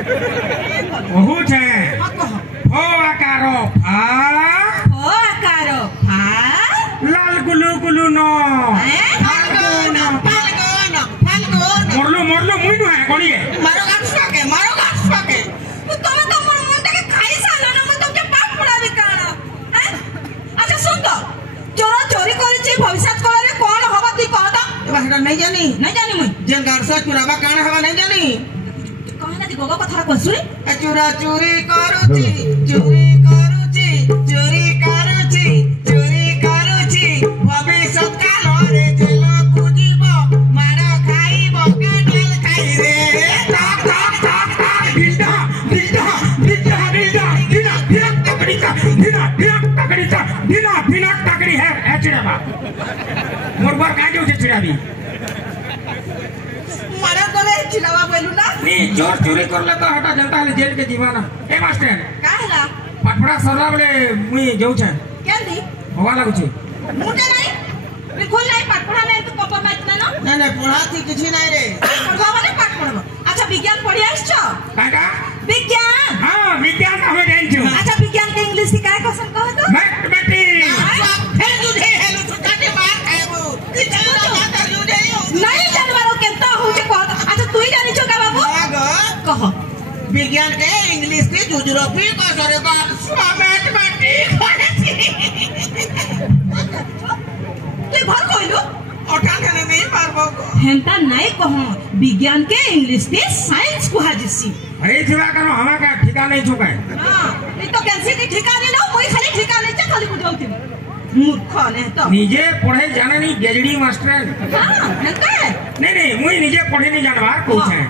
ओहु छे फो आकारो फा लाल गुलु गुलु नो मोरलो मुई नु है कोनी मारो गाछ पाके तो मोर मुंडे के खाई सालो ना तो के पाठ पढ़ाबे काना हैं अच्छा सुन तो चोरा चोरी करी छी भविष्य काल रे कोन होबा ती कहता एबा नहीं जानी मुई जेन गारसा चुराबा काना हवा नहीं जानी कहना ती गोगो कथा कसुरी चोरा चोरी करूची भविष्य काल रे जेल कुजीब मार खाइब काटल खाइ रे तकड़ी है चिड़ाबा मोर बार काहे उठे चिड़ाबी मारा कोले चिड़ाबा बोलू ना नी चोर चोरी करले तो हटा जनता है जेल के जीवाना ए मास्टर काहेला पाठपढ़ा सरला बेले मुई जाऊ छे केंदी होवा लागु छे मुटे नहीं बिल्कुल नहीं पाठपढ़ा नहीं तो कप मैच ना नहीं पढ़ाती किछि नहीं रे पढ़वा वाले पाठ पढ़वा अच्छा विज्ञान पढ़ी आछो काका विज्ञान हां विज्ञान हमें जानछु अच्छा विज्ञान के इंग्लिश की काय क्वेश्चन कह तो मैथमेटिक्स फेल तुझे हेलो तो काटे मार खाएबो नहीं जानवारो केता हो जे कह अच्छा तू ही जानि छ का बाबू कह विज्ञान के इंग्लिश की ज्योग्राफी का सरे बा मैथमेटिक्स तू भर कहलो अठाने नहीं पारबो हेंता नहीं कह विज्ञान के इंग्लिश के साइंस को हाजिसी ए छिरा कनो हमा का ठिका नहीं छुकाए हां ई तो कैंसी की ठिका नहीं लो मोई खाली ठिका नहीं छ खाली बुझाउती मूर्ख ने तो निजे पढ़े जाने नहीं गेजड़ी मास्टर हां हेंता नहीं मुई निजे पढ़े नहीं जानवा को छे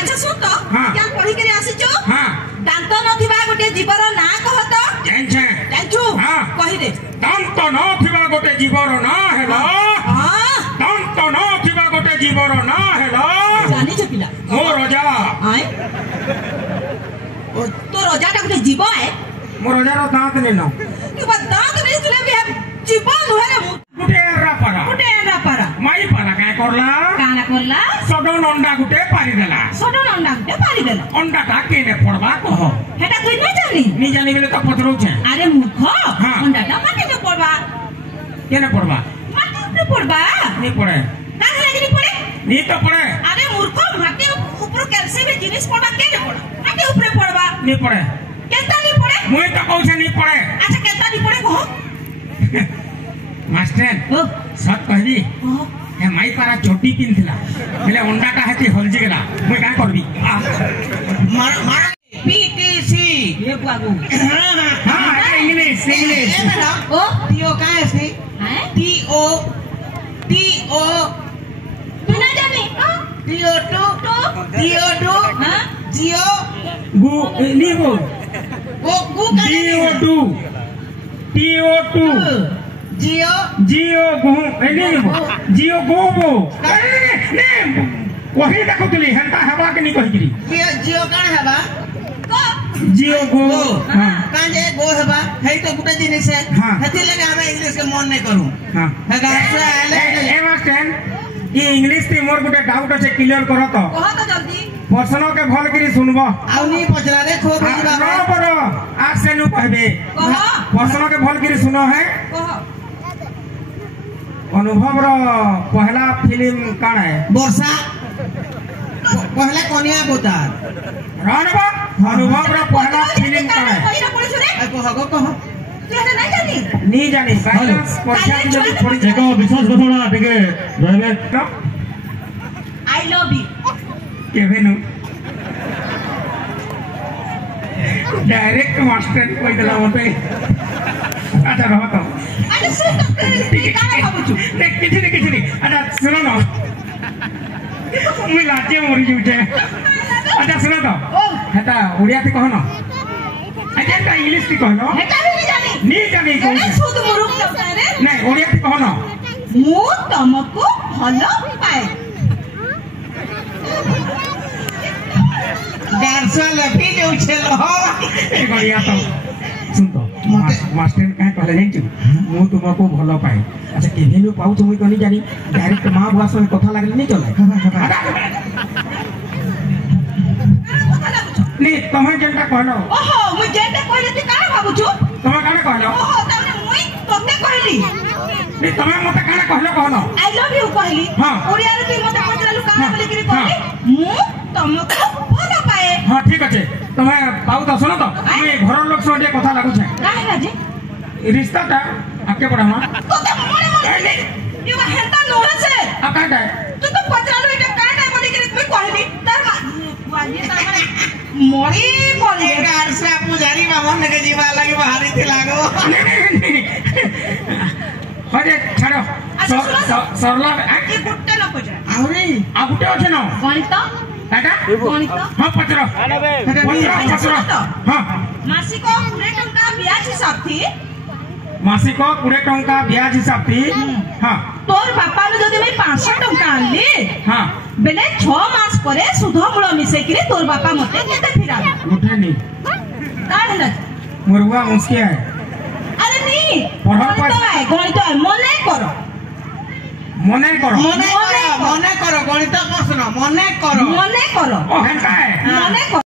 अच्छा सुन तो हाँ। क्या पढ़ी के आसी जो हां दांत नथिबा गोटे जीवर ना कह तो जानछु हां कहि दे दांत नथिबा गोटे जीवर ना हेलो हां दांत नथिबा गोटे जीवर ना हेलो जानि छ पिला मो राजा आय ओ तो राजा टा गोटे जीव है मो राजा रो दांत ने नो कि बा दांत नहीं तुले भी जीव नुहरे गुटे रा पारा माई पारा काय करला काना करला सडन अंडा गुटे पारी देला अंडा ता केने पड़बा कह हेटा तू नहीं जानी नहीं जानी बेले तो पथरौ छे अरे मूर्ख हाँ। अंडा ता माटी में पड़बा केने पड़बा माटी में पड़बा नहीं पड़े का घरे नहीं पड़े नहीं तो पड़े अरे मूर्ख माटी ऊपर कैल्शियम के जिनिस पड़बा केने पड़ा माटी ऊपर पड़बा नहीं पड़े केता नहीं पड़े मुई तो कहू छे नहीं पड़े अच्छा केता नहीं पड़े कहो मास्टर ओ सत कहबी ए माई पारा चोटी पिनथिला बेले अंडा का हेती हलजी गेला मुई का करबी मार पीटीसी ये बाबू हां इंग्लिश ओ टीओ का है से टीओ तू ना जाने टीओ2 हां जियो गु नी गु गु टीओ2 जियो गु एनी जियो गो ने वही देखुतली हेंता हवा के नी कहिकरी जियो कान हवा जियो गो हां कांजे गो हवा है तो गुटे जिनिस है हेती लगे हमें इंग्लिश के मन नहीं करू हां ए मास्टर ये इंग्लिश ते मोर गुटे डाउट আছে क्लियर करो तो कह तो जल्दी प्रश्न के भल करी सुनबो आउ नी पचरा रे खो बुझबा न बरो आज से नु कहबे प्रश्न के भल करी सुनो है कह अनुभव रो पहला फिल्म कौन है वर्षा पहला कोनिया बोता रानबा अनुभव रो पहला फिल्म कौन है कह तू नहीं जानी नहीं जानी साइलेंस परीक्षा की जल्दी थोड़ी देखो विश्वास को थोड़ा ठीक है रहने आई लव यू केवे नु डायरेक्ट मास्टर कोई दला होते अच्छा रहो तो अरे सुन तो काना भाबुछु देख किछि नहीं अच्छा सुनो ना मुई लाजे मरी जुटे अच्छा सुनो तो हेता उड़िया ते कहनो अच्छा ता इंग्लिश ते कहनो हेटा भी नहीं जानी अरे शुद्ध मुरुख लगता रे नहीं उड़िया ते कहनो मु तुमको भलो पाए गारसा लफी जो छेलो ए गड़िया तो सुन तो मास्टर कहे कहले जानि मु तुमको भलो पाए अच्छा केवेनु पाउ तुम कोनी जानी डायरेक्ट मां बुआ संग कथा लागले नहीं चले नहीं तुम्हें जेंटा कहलो ओहो मुई जेंटा कहले तू काहे भाबुछु तुम्हें काने कहलो ओहो तने मुई तोते कहली नहीं तुम्हें मते काने कहलो कहलो आई लव यू कहली हां ओडिया रे तू मते पचरालु काहे बोली करी कहली मु तुमको भलो पाए हां ठीक আছে तुम्हें पाऊ तो सुनो तो मैं घर लोग से कथा लागू छे काहे राजी रिश्ताटा आके बढ़ावा तोते मोरे मोरे यू हेंता नोरा से आकाटा तू तो पचरालु इटा काहे बोली करी मैं कहली तार वाली तार माने मोरी बोली कार से पुजारी मामन के जीवा लगी बाहरी थी लागो अरे छाड़ो सरला ये गुट्टे न पचरा आवरे आ गुटे আছে না गणित কাটা गणित हां पचरो पचरो हां मासिक 20 टंका ब्याज हिसाब थी मासिक 20 टंका ब्याज हिसाब थी हां तोर बापा ने जदी मैं 500 टंका आनली हां बेले 6 मास परे सुध मूल मिसे कि तोर बापा मते केते फिरा गुटे नहीं काढ न मुर्गा मुस्की है अरे नी गणित है मने करो मने करो मने करो गणित प्रश्न मने करो ओ हेंका है मने करो